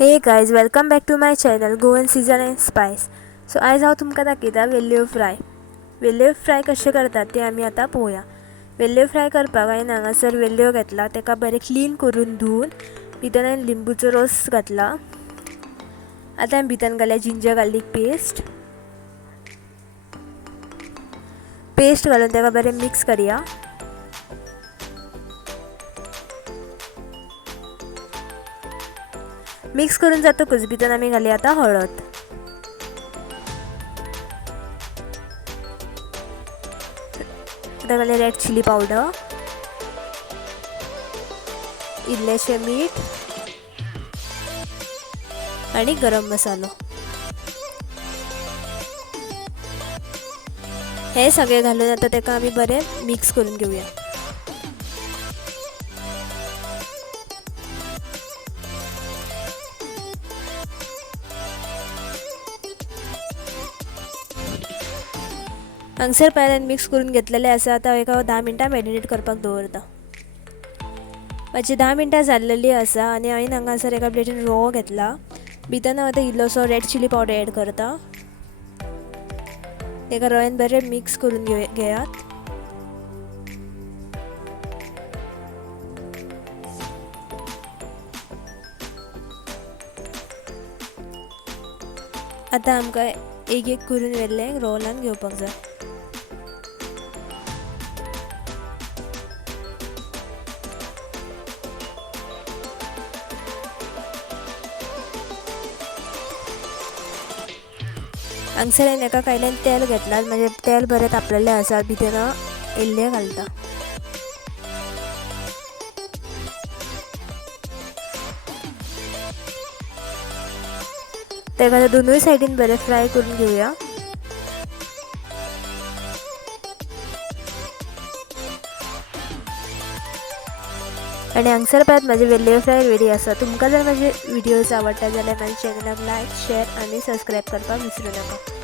हे guys welcome back to my channel Goan season and spice. So आयज हांव तुमकां दाखयता वेल्ल्यो फ्राय. वेल्ल्यो फ्राय कशें करतात ते आमी आतां पळोवया. वेल्ल्यो फ्राय करपाक हांवें हांगासर वेल्ल्यो घेतला, ताका बरें क्लीन करून धुवन भितर हांवें लिंबूचो रोस घातला. आतां हांवें भितर घातल्या जिंजर गार्लीक पेस्ट घालून ताका बरें मिक्स करया. मिक्स करून जातकच भितर आमी घालया आतां हळद. आतां घालया रेड चिली पावडर, इल्लेशें मीठ आनी गरम मसालो. हे सगळें घालून आतां ताका आमी बरें मिक्स करून घेवया. हांगसर पयल्यान मिक्स करून घेतलेले आसा. आतां एका 10 मिनटां मॅरिनेट करपाक दवरता. माझी 10 मिनटां जाल्लेली आसा आनी हांवें हांगासर एका प्लेटीन रवो घेतला. भितर हांव आतां इल्लोसो रेड चिली पावडर एड करता. एका रव्यान बरें मिक्स करून घेयात. आतां आमकां एक एक करून वेल्लें रोलान घेवपाक जाय. हांगसर हांवें एका कायल्यान तेल घेतलां, म्हणजे तेल बरें तापलेलें आसा. भितर हांव येल्लें घालता. ताका दोनूय सायडीन बरें फ्राय करून घेवया. आनी हांगसर पळयात म्हाजे वेल्ल्यो फ्राय रेडी आसा. तुमकां जर म्हाजे व्हिडियोज आवडटा जाल्यार म्हाज्या चॅनलाक लायक, शेअर आनी सबस्क्रायब करपाक विसरूं नाका.